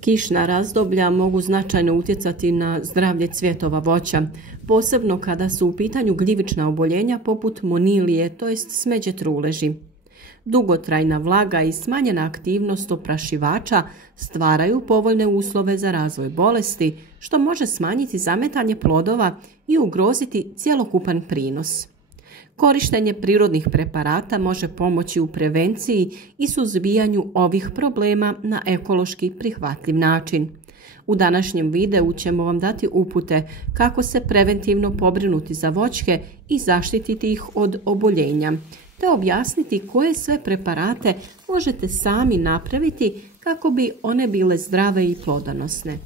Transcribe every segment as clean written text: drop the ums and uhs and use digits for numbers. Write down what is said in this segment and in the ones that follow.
Kišna razdoblja mogu značajno utjecati na zdravlje cvjetova voća, posebno kada su u pitanju gljivična oboljenja poput monilije, to jest smeđe truleži. Dugotrajna vlaga i smanjena aktivnost oprašivača stvaraju povoljne uslove za razvoj bolesti, što može smanjiti zametanje plodova i ugroziti cjelokupan prinos. Korištenje prirodnih preparata može pomoći u prevenciji i suzbijanju ovih problema na ekološki prihvatljiv način. U današnjem videu ćemo vam dati upute kako se preventivno pobrinuti za voćke i zaštititi ih od oboljenja, te objasniti koje sve preparate možete sami napraviti kako bi one bile zdrave i plodonosne.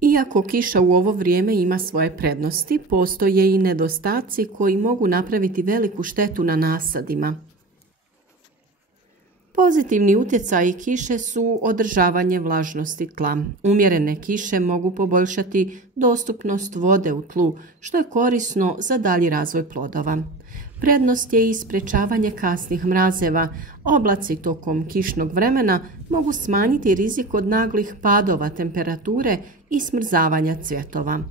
Iako kiša u ovo vrijeme ima svoje prednosti, postoje i nedostaci koji mogu napraviti veliku štetu na nasadima. Pozitivni utjecaji kiše su održavanje vlažnosti tla. Umjerene kiše mogu poboljšati dostupnost vode u tlu, što je korisno za dalji razvoj plodova. Prednost je i sprječavanje kasnih mrazeva. Oblaci tokom kišnog vremena mogu smanjiti rizik od naglih padova temperature i smrzavanja cvjetova.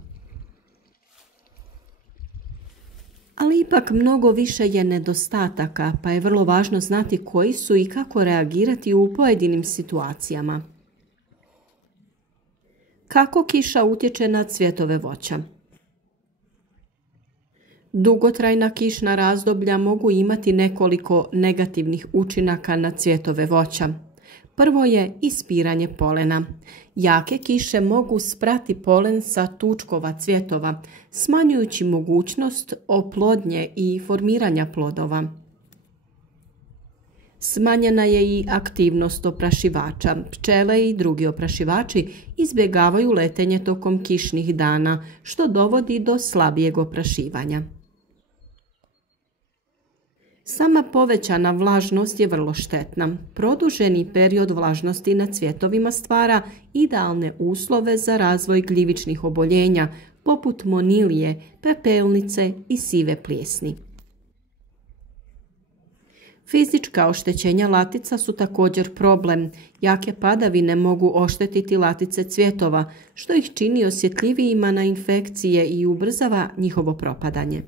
Ali ipak mnogo više je nedostataka, pa je vrlo važno znati koji su i kako reagirati u pojedinim situacijama. Kako kiša utječe na cvjetove voća? Dugotrajna kišna razdoblja mogu imati nekoliko negativnih učinaka na cvjetove voća. Prvo je ispiranje polena. Jake kiše mogu sprati polen sa tučkova cvjetova, smanjujući mogućnost oplodnje i formiranja plodova. Smanjena je i aktivnost oprašivača. Pčele i drugi oprašivači izbjegavaju letenje tokom kišnih dana, što dovodi do slabijeg oprašivanja. Sama povećana vlažnost je vrlo štetna. Produženi period vlažnosti na cvjetovima stvara idealne uslove za razvoj gljivičnih oboljenja, poput monilije, pepelnice i sive plijesni. Fizička oštećenja latica su također problem. Jake padavine mogu oštetiti latice cvjetova, što ih čini osjetljivijima na infekcije i ubrzava njihovo propadanje.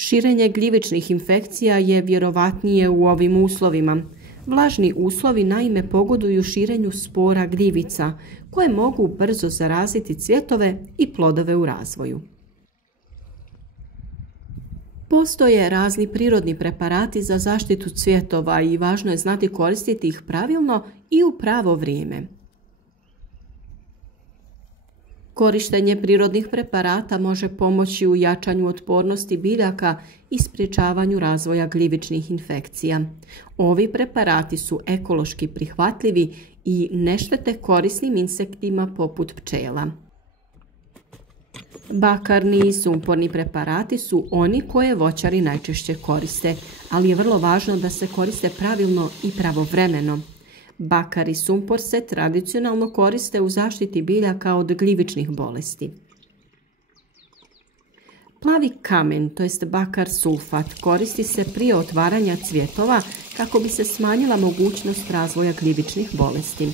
Širenje gljivičnih infekcija je vjerovatnije u ovim uslovima. Vlažni uslovi naime pogoduju širenju spora gljivica, koje mogu brzo zaraziti cvjetove i plodove u razvoju. Postoje razni prirodni preparati za zaštitu cvjetova i važno je znati koristiti ih pravilno i u pravo vrijeme. Korištenje prirodnih preparata može pomoći u jačanju otpornosti biljaka i sprječavanju razvoja gljivičnih infekcija. Ovi preparati su ekološki prihvatljivi i ne štete korisnim insektima poput pčela. Bakarni i sumporni preparati su oni koje voćari najčešće koriste, ali je vrlo važno da se koriste pravilno i pravovremeno. Bakar i sumpor se tradicionalno koriste u zaštiti biljaka od gljivičnih bolesti. Plavi kamen, to jest bakar sulfat, koristi se prije otvaranja cvjetova kako bi se smanjila mogućnost razvoja gljivičnih bolesti.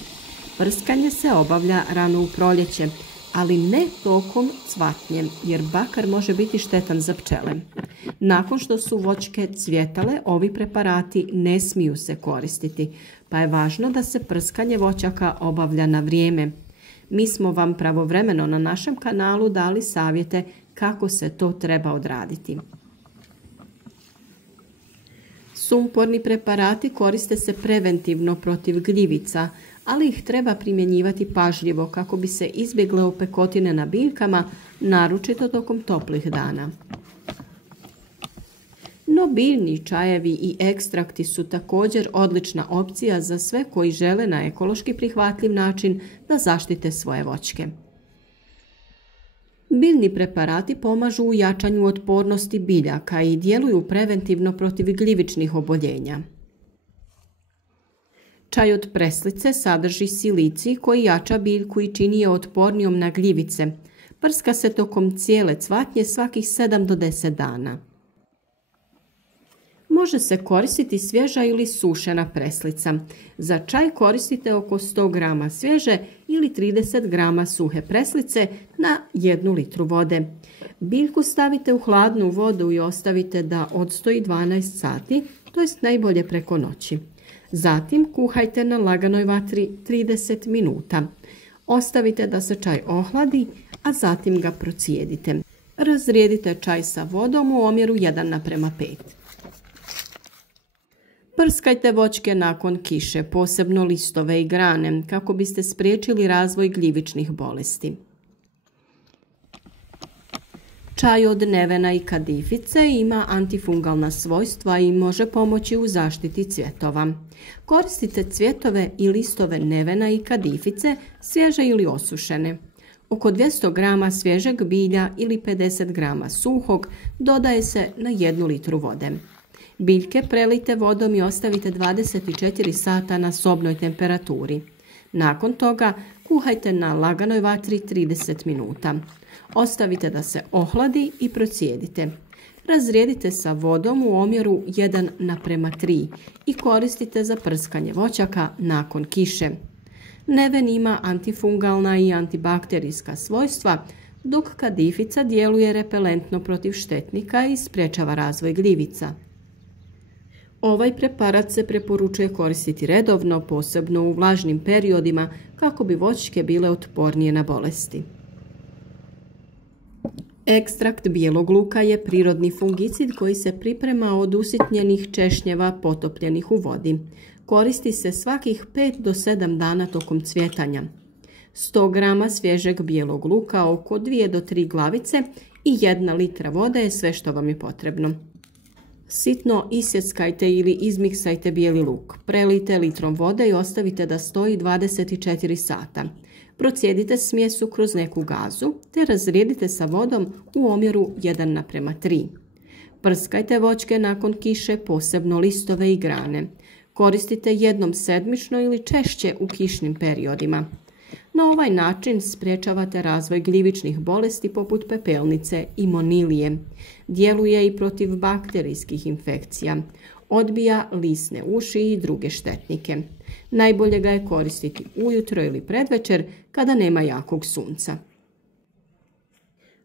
Prskanje se obavlja rano u proljeće, ali ne tokom cvatnje, jer bakar može biti štetan za pčele. Nakon što su voćke cvjetale, ovi preparati ne smiju se koristiti, pa je važno da se prskanje voćaka obavlja na vrijeme. Mi smo vam pravovremeno na našem kanalu dali savjete kako se to treba odraditi. Sumporni preparati koriste se preventivno protiv gljivica, ali ih treba primjenjivati pažljivo kako bi se izbjegle opekotine na biljkama, naročito tokom toplih dana. No biljni čajevi i ekstrakti su također odlična opcija za sve koji žele na ekološki prihvatljiv način da zaštite svoje voćke. Biljni preparati pomažu u jačanju otpornosti biljaka i djeluju preventivno protiv gljivičnih oboljenja. Čaj od preslice sadrži silicij koji jača biljku i čini je otpornijom na gljivice. Prska se tokom cijele cvatnje svakih 7 do 10 dana. Može se koristiti svježa ili sušena preslica. Za čaj koristite oko 100 g svježe ili 30 g suhe preslice na 1 litru vode. Biljku stavite u hladnu vodu i ostavite da odstoji 12 sati, to jest najbolje preko noći. Zatim kuhajte na laganoj vatri 30 minuta. Ostavite da se čaj ohladi, a zatim ga procijedite. Razrijedite čaj sa vodom u omjeru 1:5. Prskajte voćke nakon kiše, posebno listove i grane, kako biste spriječili razvoj gljivičnih bolesti. Čaj od nevena i kadifice ima antifungalna svojstva i može pomoći u zaštiti cvjetova. Koristite cvjetove i listove nevena i kadifice, svježe ili osušene. Oko 200 g svježeg bilja ili 50 g suhog dodaje se na 1 litru vode. Biljke prelijte vodom i ostavite 24 sata na sobnoj temperaturi. Nakon toga kuhajte na laganoj vatri 30 minuta. Ostavite da se ohladi i procijedite. Razrijedite sa vodom u omjeru 1:3 i koristite za prskanje voćaka nakon kiše. Neven ima antifungalna i antibakterijska svojstva, dok kadifica djeluje repelentno protiv štetnika i sprječava razvoj gljivica. Ovaj preparat se preporučuje koristiti redovno, posebno u vlažnim periodima, kako bi voćke bile otpornije na bolesti. Ekstrakt bijelog luka je prirodni fungicid koji se priprema od usitnjenih češnjeva potopljenih u vodi. Koristi se svakih 5 do 7 dana tokom cvjetanja. 100 g svježeg bijelog luka, oko 2 do 3 glavice i 1 litra vode je sve što vam je potrebno. Sitno isjeckajte ili izmiksajte bijeli luk. Prelijte litrom vode i ostavite da stoji 24 sata. Procijedite smjesu kroz neku gazu te razrijedite sa vodom u omjeru 1:3. Prskajte voćke nakon kiše, posebno listove i grane. Koristite jednom sedmično ili češće u kišnim periodima. Na ovaj način sprječavate razvoj gljivičnih bolesti poput pepelnice i monilije. Djeluje i protiv bakterijskih infekcija. Odbija lisne uši i druge štetnike. Najbolje ga je koristiti ujutro ili predvečer kada nema jakog sunca.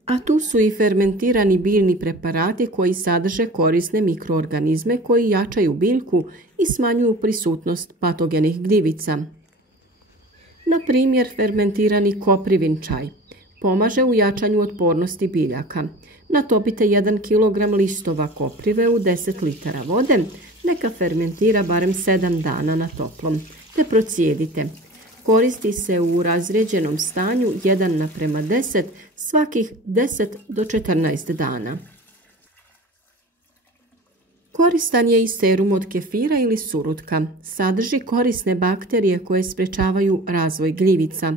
A tu su i fermentirani biljni preparati koji sadrže korisne mikroorganizme koji jačaju biljku i smanjuju prisutnost patogenih gljivica. Na primjer, fermentirani koprivin čaj pomaže u jačanju otpornosti biljaka. Natopite 1 kg listova koprive u 10 litara vode, neka fermentira barem 7 dana na toplom, te procijedite. Koristi se u razrijeđenom stanju 1:10 svakih 10 do 14 dana. Koristan je i serum od kefira ili surutka. Sadrži korisne bakterije koje sprječavaju razvoj gljivica.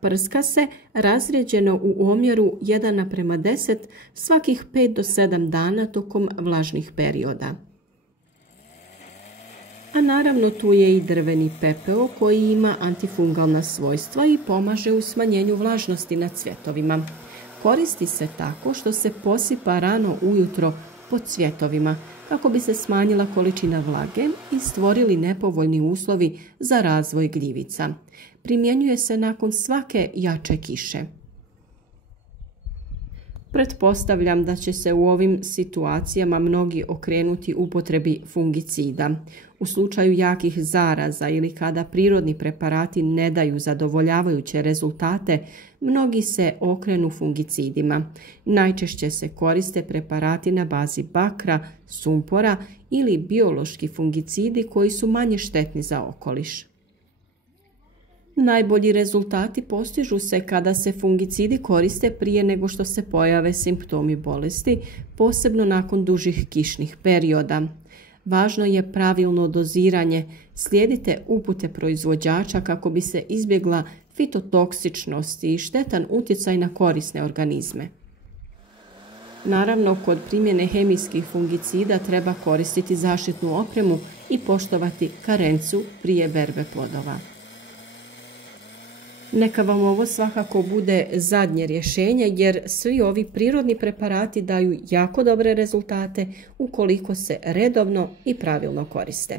Prska se razrijeđeno u omjeru 1:10 svakih 5 do 7 dana tokom vlažnih perioda. A naravno tu je i drveni pepeo koji ima antifungalna svojstva i pomaže u smanjenju vlažnosti na cvjetovima. Koristi se tako što se posipa rano ujutro po cvjetovima kako bi se smanjila količina vlage i stvorili nepovoljni uslovi za razvoj gljivica. Primjenjuje se nakon svake jače kiše. Pretpostavljam da će se u ovim situacijama mnogi okrenuti upotrebi fungicida. U slučaju jakih zaraza ili kada prirodni preparati ne daju zadovoljavajuće rezultate, mnogi se okrenu fungicidima. Najčešće se koriste preparati na bazi bakra, sumpora ili biološki fungicidi koji su manje štetni za okoliš. Najbolji rezultati postižu se kada se fungicidi koriste prije nego što se pojave simptomi bolesti, posebno nakon dužih kišnih perioda. Važno je pravilno doziranje, slijedite upute proizvođača kako bi se izbjegla fitotoksičnost i štetan utjecaj na korisne organizme. Naravno, kod primjene hemijskih fungicida treba koristiti zaštitnu opremu i poštovati karencu prije berbe plodova. Neka vam ovo svakako bude zadnje rješenje jer svi ovi prirodni preparati daju jako dobre rezultate ukoliko se redovno i pravilno koriste.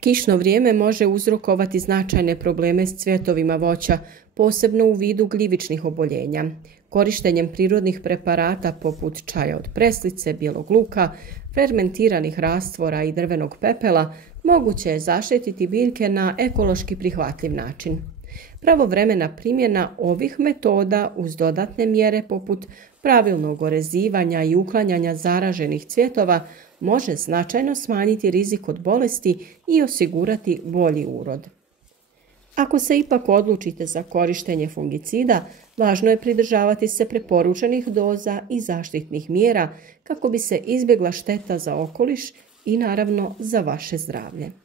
Kišno vrijeme može uzrokovati značajne probleme s cvjetovima voća, posebno u vidu gljivičnih oboljenja. Korištenjem prirodnih preparata poput čaja od preslice, bijelog luka, fermentiranih rastvora i drvenog pepela moguće je zaštititi biljke na ekološki prihvatljiv način. Pravovremena primjena ovih metoda uz dodatne mjere poput pravilnog orezivanja i uklanjanja zaraženih cvjetova može značajno smanjiti rizik od bolesti i osigurati bolji urod. Ako se ipak odlučite za korištenje fungicida, važno je pridržavati se preporučenih doza i zaštitnih mjera kako bi se izbjegla šteta za okoliš i naravno za vaše zdravlje.